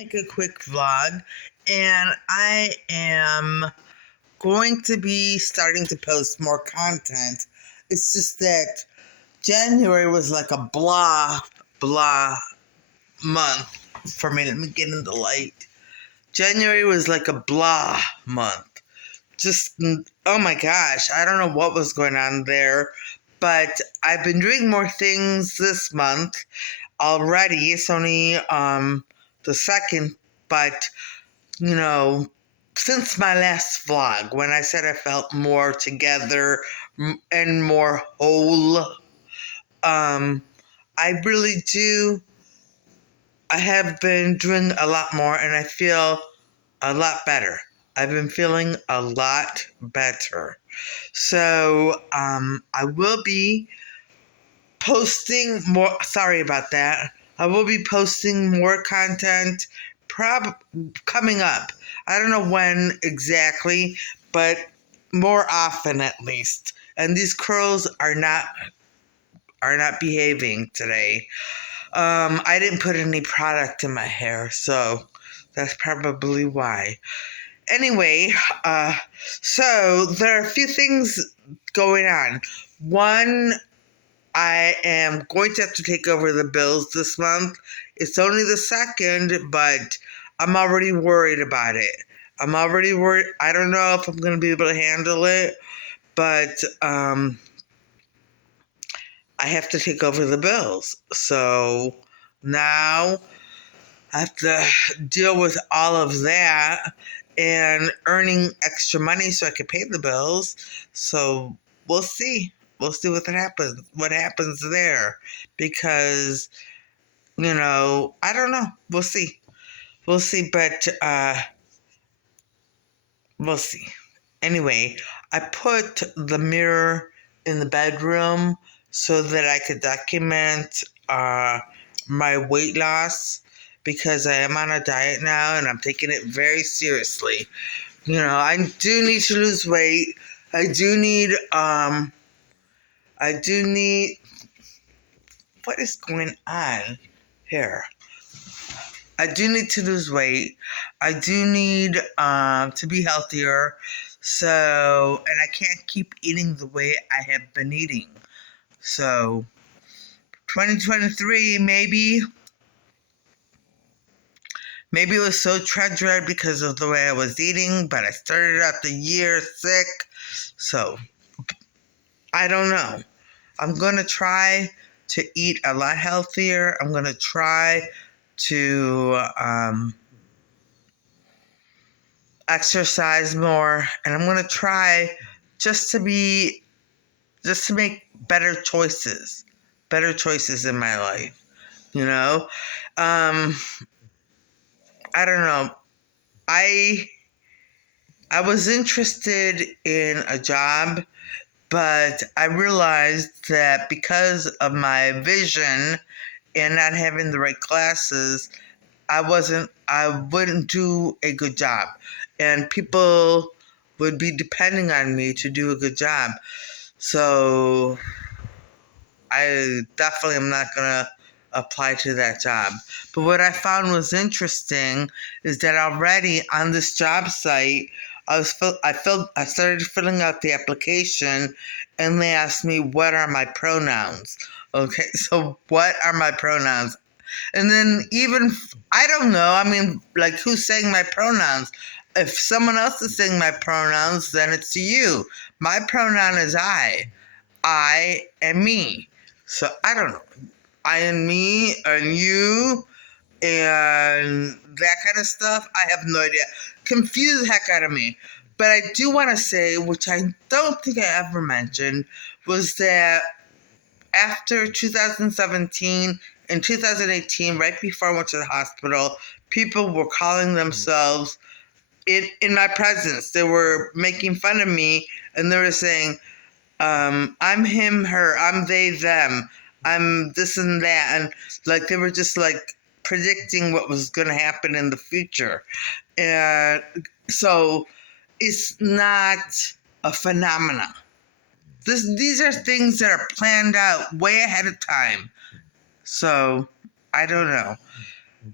Make a quick vlog, and I am going to be starting to post more content. It's just that January was like a blah month for me. Let me get in the light. January was like a blah month. Just, oh my gosh, I don't know what was going on there, but I've been doing more things this month already. It's only the second, but since my last vlog, when I said I felt more together and more whole, I really do. I have been doing a lot more, and I feel a lot better. I've been feeling a lot better. So, I will be posting more. Sorry about that. I will be posting more content coming up. I don't know when exactly, but more often at least. And these curls are not behaving today. I didn't put any product in my hair, so that's probably why. Anyway, so there are a few things going on. One, I am going to have to take over the bills this month. It's only the second, but I'm already worried about it. I'm already worried. I don't know if I'm going to be able to handle it, but I have to take over the bills. So now I have to deal with all of that and earning extra money so I can pay the bills. So we'll see. We'll see what happens. What happens there? Because I don't know. We'll see. We'll see. But we'll see. Anyway, I put the mirror in the bedroom so that I could document my weight loss, because I am on a diet now and I'm taking it very seriously. I do need to lose weight. I do need what is going on here? I do need to lose weight. I do need to be healthier. So, and I can't keep eating the way I have been eating. So, 2023, maybe it was so treacherous because of the way I was eating, but I started out the year sick. So, I don't know. I'm going to try to eat a lot healthier. I'm going to try to exercise more, and I'm going to try just to make better choices in my life. I don't know. I was interested in a job, but I realized that because of my vision and not having the right classes, I wouldn't do a good job, and people would be depending on me to do a good job. So I definitely am not going to apply to that job. But what I found was interesting is that already on this job site, I started filling out the application, and they asked me, what are my pronouns? Okay, so what are my pronouns? And then I don't know, I mean, like, who's saying my pronouns? If someone else is saying my pronouns, then it's you. My pronoun is I and me. So I don't know. I and me and you and that kind of stuff. I have no idea. Confused the heck out of me. But I do want to say, which I don't think I ever mentioned, was that after 2017 and 2018, right before I went to the hospital, people were calling themselves, in my presence, they were making fun of me, and they were saying, I'm him, her, I'm they, them, I'm this and that. And like, they were just like predicting what was going to happen in the future. And so it's not a phenomenon. These are things that are planned out way ahead of time. So I don't know.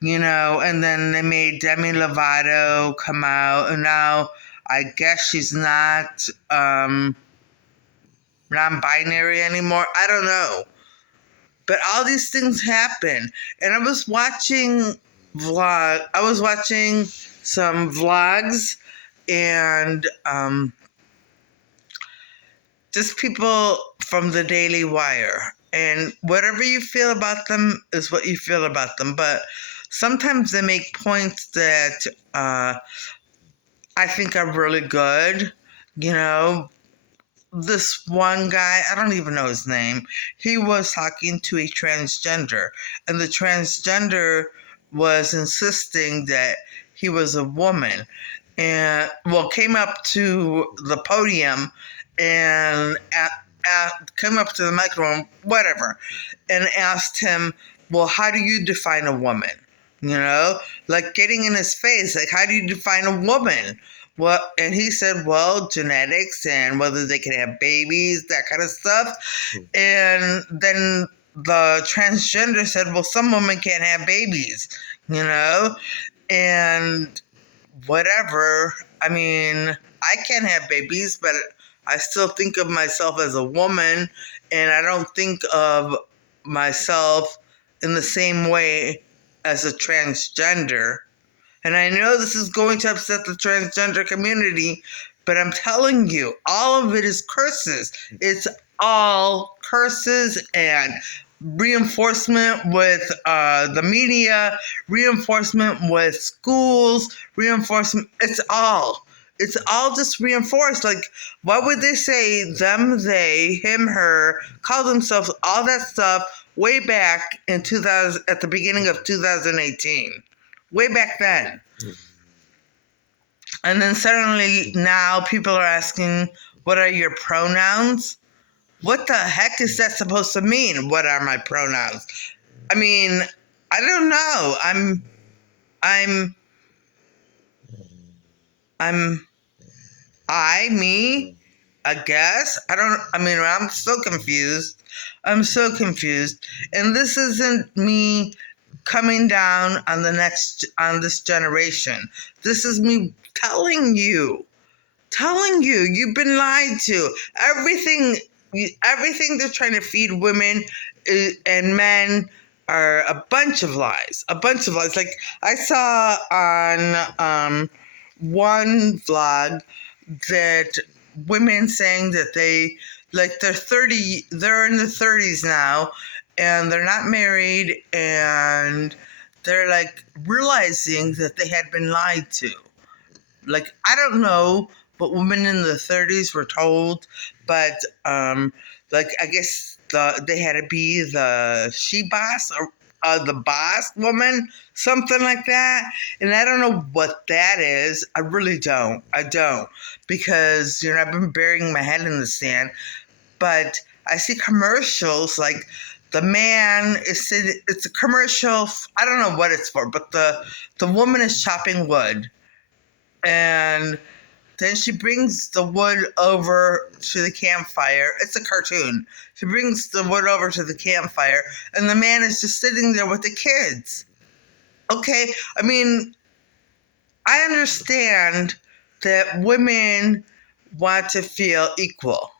And then they made Demi Lovato come out, and now I guess she's not non-binary anymore. I don't know. But all these things happen. And I was watching some vlogs, and just people from the Daily Wire. And whatever you feel about them is what you feel about them. But sometimes they make points that I think are really good. This one guy, I don't even know his name, he was talking to a transgender, and the transgender was insisting that he was a woman, and came up to the podium and came up to the microphone, whatever, and asked him, well, how do you define a woman? Like getting in his face, like, how do you define a woman? Well, and he said, well, genetics and whether they can have babies, that kind of stuff. And then the transgender said, well, some women can't have babies, and whatever. I mean, I can't have babies, but I still think of myself as a woman, and I don't think of myself in the same way as a transgender. And I know this is going to upset the transgender community, but I'm telling you, all of it is curses. It's all curses and reinforcement with the media, reinforcement with schools, reinforcement. It's all just reinforced. Like, why would they say them, they, him, her, call themselves all that stuff way back in 2000, at the beginning of 2018? Way back then. And then suddenly now people are asking, what are your pronouns? What the heck is that supposed to mean? What are my pronouns? I mean, I don't know. Me, I guess. I'm so confused. I'm so confused. And this isn't me coming down on this generation. This is me telling you, you've been lied to. Everything they're trying to feed women and men are a bunch of lies. Like, I saw on one vlog that women saying that they're in their 30s now, and they're not married, and they're like realizing that they had been lied to. Like, I don't know what women in the 30s were told, but I guess they had to be the she boss, or the boss woman, something like that. And I don't know what that is. I really don't. I don't, because I've been burying my head in the sand. But I see commercials like the man it's a commercial. I don't know what it's for, but the woman is chopping wood, and then she brings the wood over to the campfire. It's a cartoon. She brings the wood over to the campfire, and the man is just sitting there with the kids. Okay, I mean, I understand that women want to feel equal.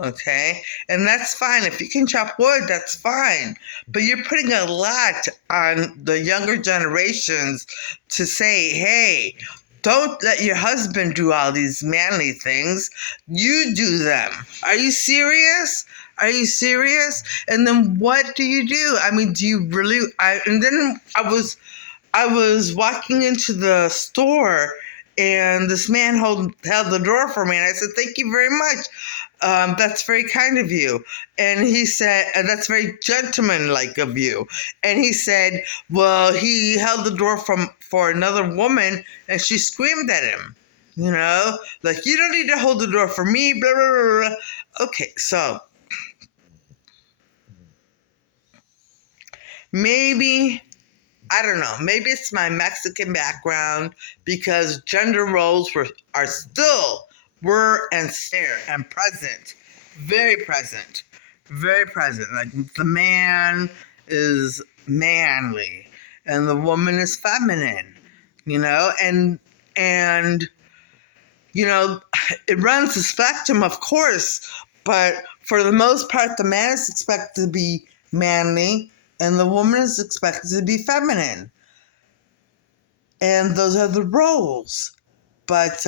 Okay, and that's fine. If you can chop wood, that's fine. But you're putting a lot on the younger generations to say, hey, don't let your husband do all these manly things. You do them. Are you serious? Are you serious? And then what do you do? I mean, do you really? And then I was walking into the store, and this man held the door for me, and I said, thank you very much. That's very kind of you. And he said, that's very gentlemanlike of you. And he said, well, he held the door for another woman, and she screamed at him. Like, you don't need to hold the door for me, blah, blah, blah, blah. Okay, so maybe, I don't know, maybe it's my Mexican background, because gender roles were and stare and present, very present. Like, the man is manly, and the woman is feminine, and it runs the spectrum, of course, but for the most part, the man is expected to be manly and the woman is expected to be feminine. And those are the roles. But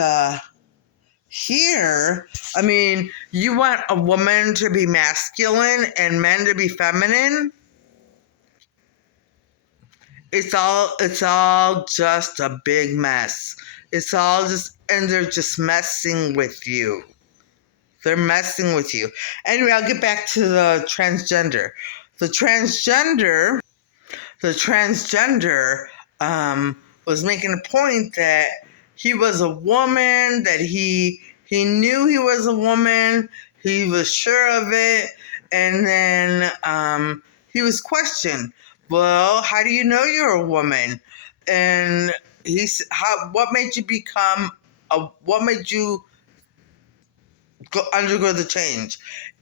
here, you want a woman to be masculine and men to be feminine? It's all just a big mess. And they're just messing with you. They're messing with you. Anyway, I'll get back to the transgender. The transgender was making a point that he was a woman, that he knew he was a woman, he was sure of it, and then he was questioned. Well, how do you know you're a woman? And what made you undergo the change?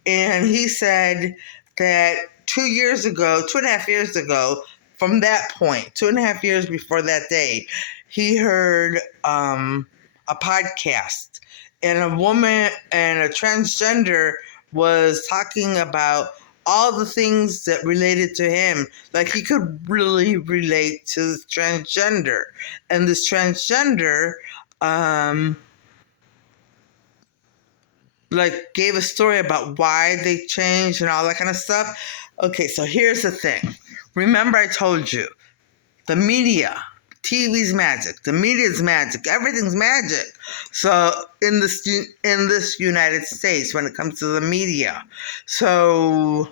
And he said that 2.5 years ago, from that point, 2.5 years before that day, he heard a podcast, and a woman and a transgender was talking about all the things that related to him. Like, he could really relate to this transgender. And this transgender gave a story about why they changed and all that kind of stuff. Okay, so here's the thing. Remember I told you, the media, TV's magic, the media's magic, everything's magic. So in this United States, when it comes to the media, so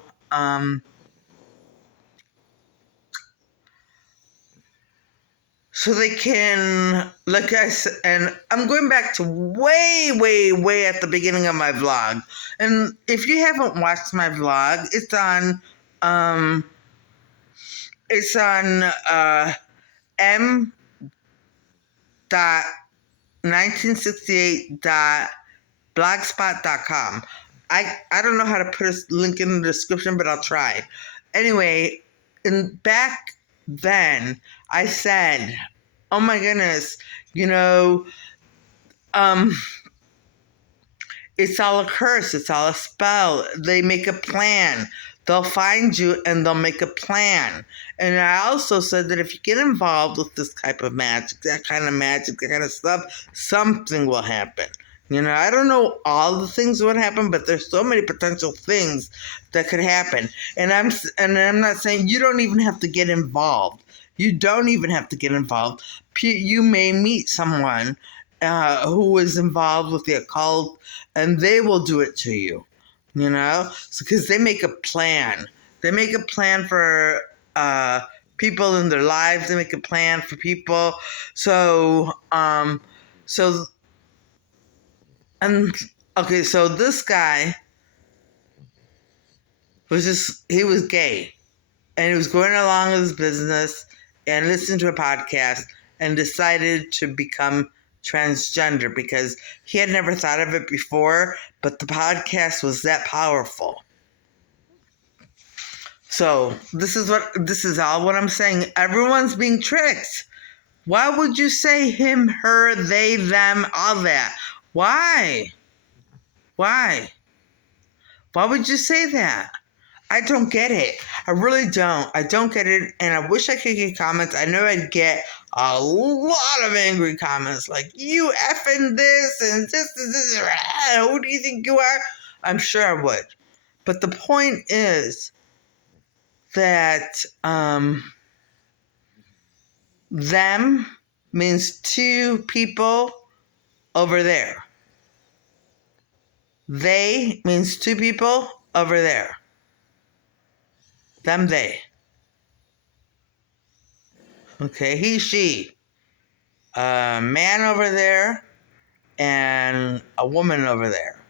they can, like I said, and I'm going back to way, way, way at the beginning of my vlog. And if you haven't watched my vlog, it's on m.1968.blogspot.com. I don't know how to put a link in the description, but I'll try. Anyway, back then, I said, oh my goodness, it's all a curse, it's all a spell. They make a plan. They'll find you and they'll make a plan. And I also said that if you get involved with this type of magic, that kind of stuff, something will happen. I don't know all the things that would happen, but there's so many potential things that could happen. And I'm not saying you don't even have to get involved. You don't even have to get involved. You may meet someone who is involved with the occult, and they will do it to you. Because they make a plan. They make a plan for people in their lives. They make a plan for people. So this guy he was gay, and he was going along with his business and listened to a podcast and decided to become transgender because he had never thought of it before, but the podcast was that powerful. So this is all what I'm saying. Everyone's being tricked. Why would you say him, her, they, them, all that? Why? Why would you say that? I don't get it. I really don't. I don't get it, and I wish I could get comments. I know I'd get a lot of angry comments like, you effing this and this, who do you think you are? I'm sure I would. But the point is that them means two people over there. They means two people over there. Them, they. Okay, he, she. A man over there and a woman over there.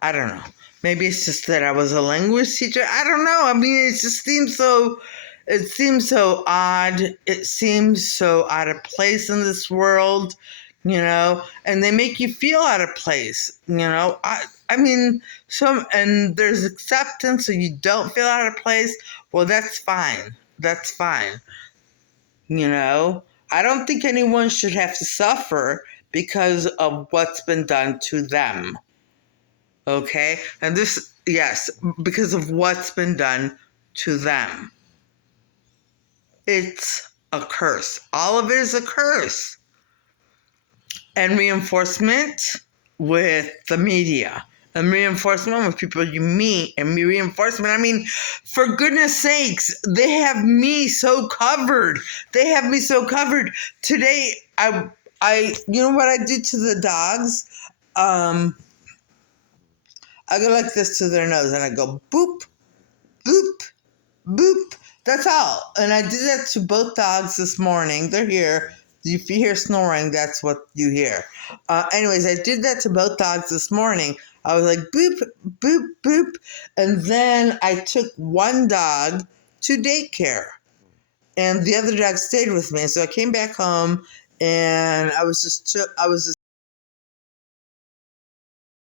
I don't know. Maybe it's just that I was a language teacher. I don't know. It just seems so odd. It seems so out of place in this world, and they make you feel out of place, and there's acceptance so you don't feel out of place. Well, that's fine. That's fine. You know, I don't think anyone should have to suffer because of what's been done to them. Okay? And this, yes, because of what's been done to them. It's a curse. All of it is a curse. And reinforcement with the media. And reinforcement with people you meet. And reinforcement, I mean, for goodness sakes, they have me so covered. They have me so covered. Today, you know what I did to the dogs? I go like this to their nose and I go boop, boop, boop. That's all. And I did that to both dogs this morning. They're here. If you hear snoring, that's what you hear. Anyways, I did that to both dogs this morning. I was like boop, boop, boop. And then I took one dog to daycare. And the other dog stayed with me. So I came back home and I was just